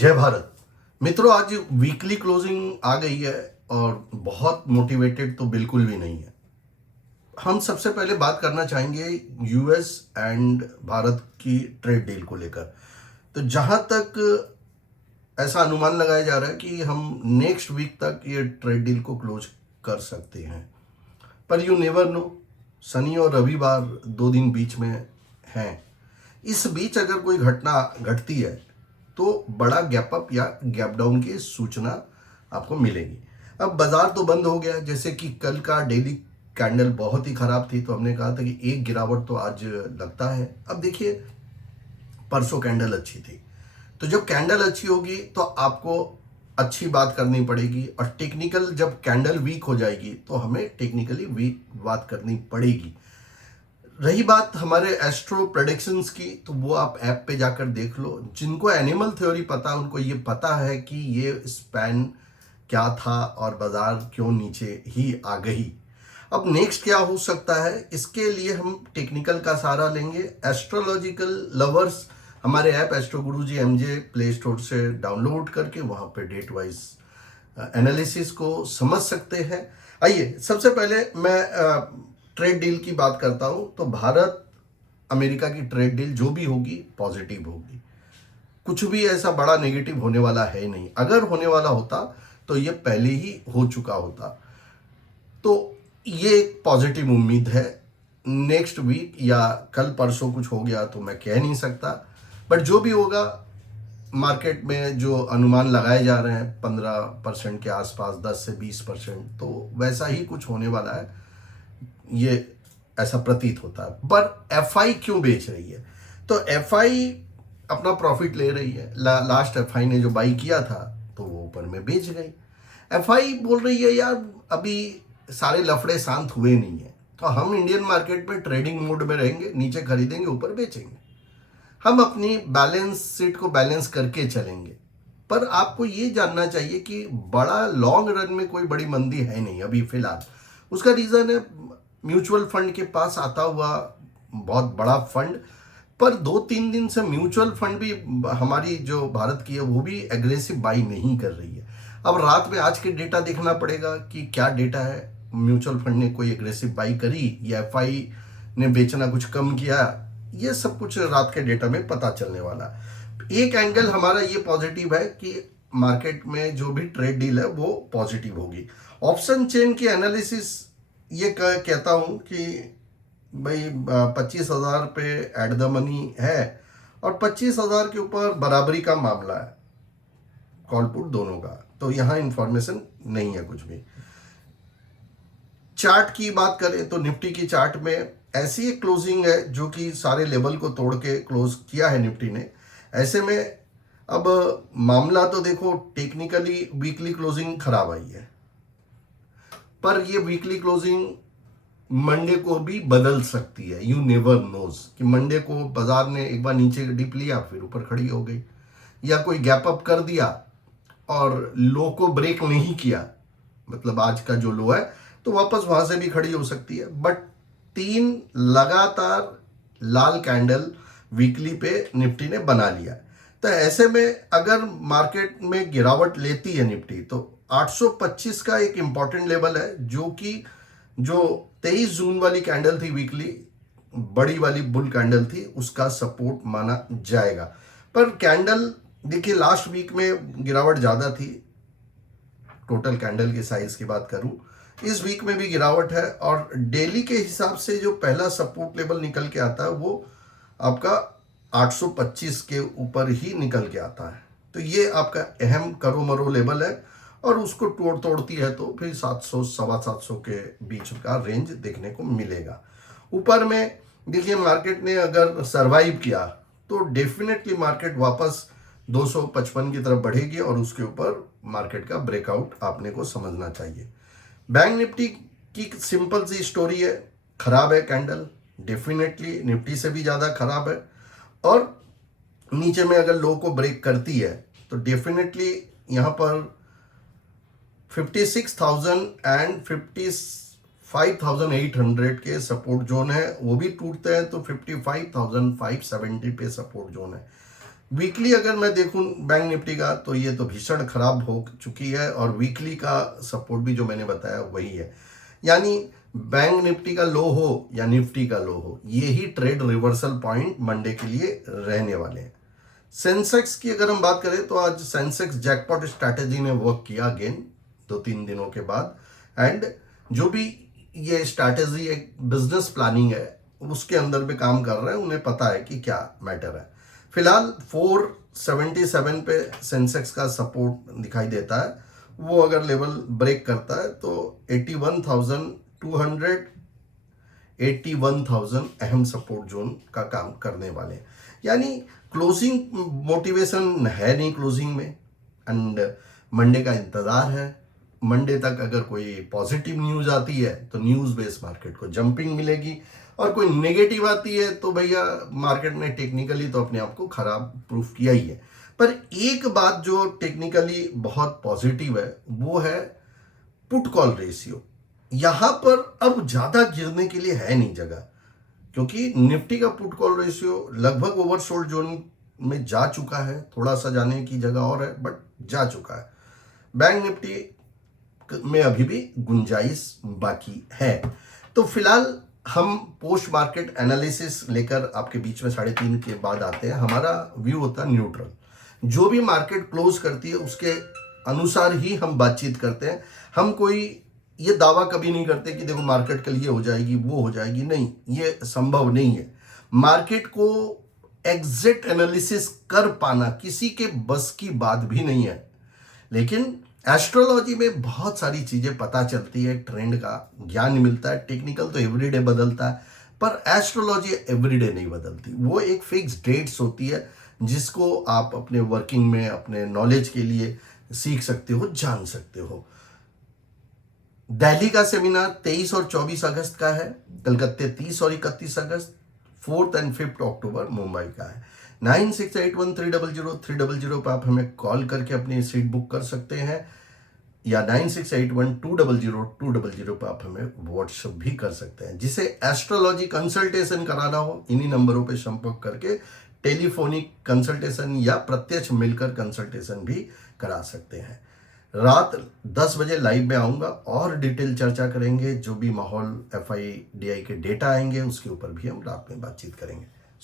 जय भारत। मित्रों, आज वीकली क्लोजिंग आ गई है और बहुत मोटिवेटेड तो बिल्कुल भी नहीं है। हम सबसे पहले बात करना चाहेंगे यूएस एंड भारत की ट्रेड डील को लेकर। तो जहां तक ऐसा अनुमान लगाया जा रहा है कि हम नेक्स्ट वीक तक ये ट्रेड डील को क्लोज कर सकते हैं, पर यू नेवर नो। शनि और रविवार 2 दिन बीच में हैं। इस बीच अगर कोई घटना घटती है तो बड़ा गैप अप या गैप डाउन की सूचना आपको मिलेगी। अब बाजार तो बंद हो गया, जैसे कि कल का डेली कैंडल बहुत ही खराब थी, तो हमने कहा था कि एक गिरावट तो आज लगता है। अब देखिए, परसों कैंडल अच्छी थी, तो जब कैंडल अच्छी होगी तो आपको अच्छी बात करनी पड़ेगी, और टेक्निकल जब कैंडल वीक हो जाएगी तो हमें टेक्निकली वीक बात करनी पड़ेगी। रही बात हमारे एस्ट्रो प्रेडिक्शंस की, तो वो आप ऐप पे जाकर देख लो। जिनको एनिमल थ्योरी पता है उनको ये पता है कि ये स्पैन क्या था और बाजार क्यों नीचे ही आ गई। अब नेक्स्ट क्या हो सकता है, इसके लिए हम टेक्निकल का सहारा लेंगे। एस्ट्रोलॉजिकल लवर्स हमारे ऐप एस्ट्रो गुरुजी एमजे प्ले स्टोर से डाउनलोड करके वहाँ पे डेट वाइज एनालिसिस को समझ सकते हैं। आइए, सबसे पहले मैं ट्रेड डील की बात करता हूं। तो भारत अमेरिका की ट्रेड डील जो भी होगी पॉजिटिव होगी। कुछ भी ऐसा बड़ा नेगेटिव होने वाला है नहीं। अगर होने वाला होता तो ये पहले ही हो चुका होता। तो ये एक पॉजिटिव उम्मीद है। नेक्स्ट वीक या कल परसों कुछ हो गया तो मैं कह नहीं सकता, बट जो भी होगा, मार्केट में जो अनुमान लगाए जा रहे हैं 15% के आसपास, 10 से 20%, तो वैसा ही कुछ होने वाला है, ये ऐसा प्रतीत होता है। पर एफआई क्यों बेच रही है? तो एफआई अपना प्रॉफिट ले रही है। लास्ट एफआई ने जो बाई किया था तो वो ऊपर में बेच गई। एफआई बोल रही है यार अभी सारे लफड़े शांत हुए नहीं है, तो हम इंडियन मार्केट में ट्रेडिंग मोड में रहेंगे, नीचे खरीदेंगे ऊपर बेचेंगे। हम अपनी बैलेंस शीट को बैलेंस करके चलेंगे। पर आपको ये जानना चाहिए कि बड़ा लॉन्ग रन में कोई बड़ी मंदी है नहीं अभी फिलहाल। उसका रीजन है म्यूचुअल फंड के पास आता हुआ बहुत बड़ा फंड, पर 2-3 दिन से म्यूचुअल फंड भी हमारी जो भारत की है वो भी एग्रेसिव बाई नहीं कर रही है। अब रात में आज के डेटा देखना पड़ेगा कि क्या डेटा है। म्यूचुअल फंड ने कोई एग्रेसिव बाई करी या एफआई ने बेचना कुछ कम किया, ये सब कुछ रात के डेटा में पता चलने वाला। एक एंगल हमारा ये पॉजिटिव है कि मार्केट में जो भी ट्रेड डील है वो पॉजिटिव होगी। ऑप्शन चेन की एनालिसिस ये कहता हूं कि भाई 25,000 पे एट द मनी है, और 25,000 के ऊपर बराबरी का मामला है, कॉल पुट दोनों का, तो यहां इंफॉर्मेशन नहीं है कुछ भी। चार्ट की बात करें तो निफ्टी की चार्ट में ऐसी एक क्लोजिंग है जो कि सारे लेवल को तोड़ के क्लोज किया है निफ्टी ने। ऐसे में अब मामला तो देखो, टेक्निकली वीकली क्लोजिंग खराब आई है, पर ये वीकली क्लोजिंग मंडे को भी बदल सकती है। यू नेवर नोज कि मंडे को बाजार ने एक बार नीचे डिप लिया फिर ऊपर खड़ी हो गई, या कोई गैप अप कर दिया और लो को ब्रेक नहीं किया, मतलब आज का जो लो है तो वापस वहां से भी खड़ी हो सकती है। बट 3 लगातार लाल कैंडल वीकली पे निफ्टी ने बना लिया। तो ऐसे में अगर मार्केट में गिरावट लेती है निफ्टी, तो 825 का एक इंपॉर्टेंट लेवल है, जो 23 जून वाली कैंडल थी वीकली, बड़ी वाली बुल कैंडल थी, उसका सपोर्ट माना जाएगा। पर कैंडल देखिए, लास्ट वीक में गिरावट ज्यादा थी। टोटल कैंडल के साइज की बात करूं, इस वीक में भी गिरावट है, और डेली के हिसाब से जो पहला सपोर्ट लेवल निकल के आता है वो आपका 825 के ऊपर ही निकल के आता है। तो ये आपका अहम करो मरो लेवल है, और उसको तोड़ती है तो फिर 700 750 के बीच का रेंज देखने को मिलेगा। ऊपर में देखिए, मार्केट ने अगर सरवाइव किया तो डेफिनेटली मार्केट वापस 255 की तरफ बढ़ेगी, और उसके ऊपर मार्केट का ब्रेकआउट आपने को समझना चाहिए। बैंक निफ्टी की सिंपल सी स्टोरी है, खराब है कैंडल, डेफिनेटली निफ्टी से भी ज्यादा खराब है, और नीचे में अगर लो को ब्रेक करती है तो डेफिनेटली यहां पर 56,000 एंड 55,800 के सपोर्ट जोन है, वो भी टूटते हैं तो 55,570 पे सपोर्ट जोन है। वीकली अगर मैं देखूं बैंक निफ्टी का, तो ये तो भीषण खराब हो चुकी है, और वीकली का सपोर्ट भी जो मैंने बताया वही है। यानी बैंक निफ्टी का लो हो या निफ्टी का लो हो, ये ही ट्रेड रिवर्सल पॉइंट मंडे के लिए रहने वाले हैं। सेंसेक्स की अगर हम बात करें, तो आज सेंसेक्स जैकपॉट स्ट्रैटेजी ने वर्क किया अगेन 2-3 दिनों के बाद। एंड जो भी ये स्ट्रैटेजी एक बिजनेस प्लानिंग है उसके अंदर भी काम कर रहे हैं, उन्हें पता है कि क्या मैटर है। फिलहाल 477 पे सेंसेक्स का सपोर्ट दिखाई देता है, वो अगर लेवल ब्रेक करता है तो 81,200 81,000 अहम सपोर्ट जोन का काम करने वाले हैं। यानी क्लोजिंग मोटिवेशन है नहीं क्लोजिंग में, एंड मंडे का इंतजार है। मंडे तक अगर कोई पॉजिटिव न्यूज आती है तो न्यूज बेस्ड मार्केट को जंपिंग मिलेगी, और कोई नेगेटिव आती है तो भैया मार्केट ने टेक्निकली तो अपने आप को खराब प्रूफ किया ही है। पर एक बात जो टेक्निकली बहुत पॉजिटिव है वो है पुट कॉल रेशियो। यहां पर अब ज्यादा गिरने के लिए है नहीं जगह, क्योंकि निफ्टी का पुट कॉल रेशियो लगभग ओवरसोल्ड जोन में जा चुका है, थोड़ा सा जाने की जगह और है बट जा चुका है। बैंक निफ्टी में अभी भी गुंजाइश बाकी है। तो फिलहाल हम पोस्ट मार्केट एनालिसिस लेकर आपके बीच में 3:30 के बाद आते हैं। हमारा व्यू होता है न्यूट्रल, जो भी मार्केट क्लोज करती है उसके अनुसार ही हम बातचीत करते हैं। हम कोई ये दावा कभी नहीं करते कि देखो मार्केट कल ये हो जाएगी वो हो जाएगी, नहीं, ये संभव नहीं है। मार्केट को एग्जैक्ट एनालिसिस कर पाना किसी के बस की बात भी नहीं है, लेकिन एस्ट्रोलॉजी में बहुत सारी चीजें पता चलती है, ट्रेंड का ज्ञान मिलता है। टेक्निकल तो एवरीडे बदलता है, पर एस्ट्रोलॉजी एवरीडे नहीं बदलती। वो एक फिक्स डेट्स होती है जिसको आप अपने वर्किंग में अपने नॉलेज के लिए सीख सकते हो, जान सकते हो। दिल्ली का सेमिनार 23 और 24 अगस्त का है, कलकत्ते 30 और 31 अगस्त, 4th और 5th अक्टूबर मुंबई का है। 9681300300 पर आप हमें कॉल करके अपनी सीट बुक कर सकते हैं, या 9681200200 पर आप हमें व्हाट्सएप भी कर सकते हैं। जिसे एस्ट्रोलॉजी कंसल्टेशन कराना हो, इन्हीं नंबरों पर संपर्क करके टेलीफोनिक कंसल्टेशन या प्रत्यक्ष मिलकर कंसल्टेशन भी करा सकते हैं। रात 10 बजे लाइव में आऊँगा और डिटेल चर्चा करेंगे। जो भी माहौल FIDI के डेटा आएंगे उसके ऊपर भी हम रात में बातचीत करेंगे।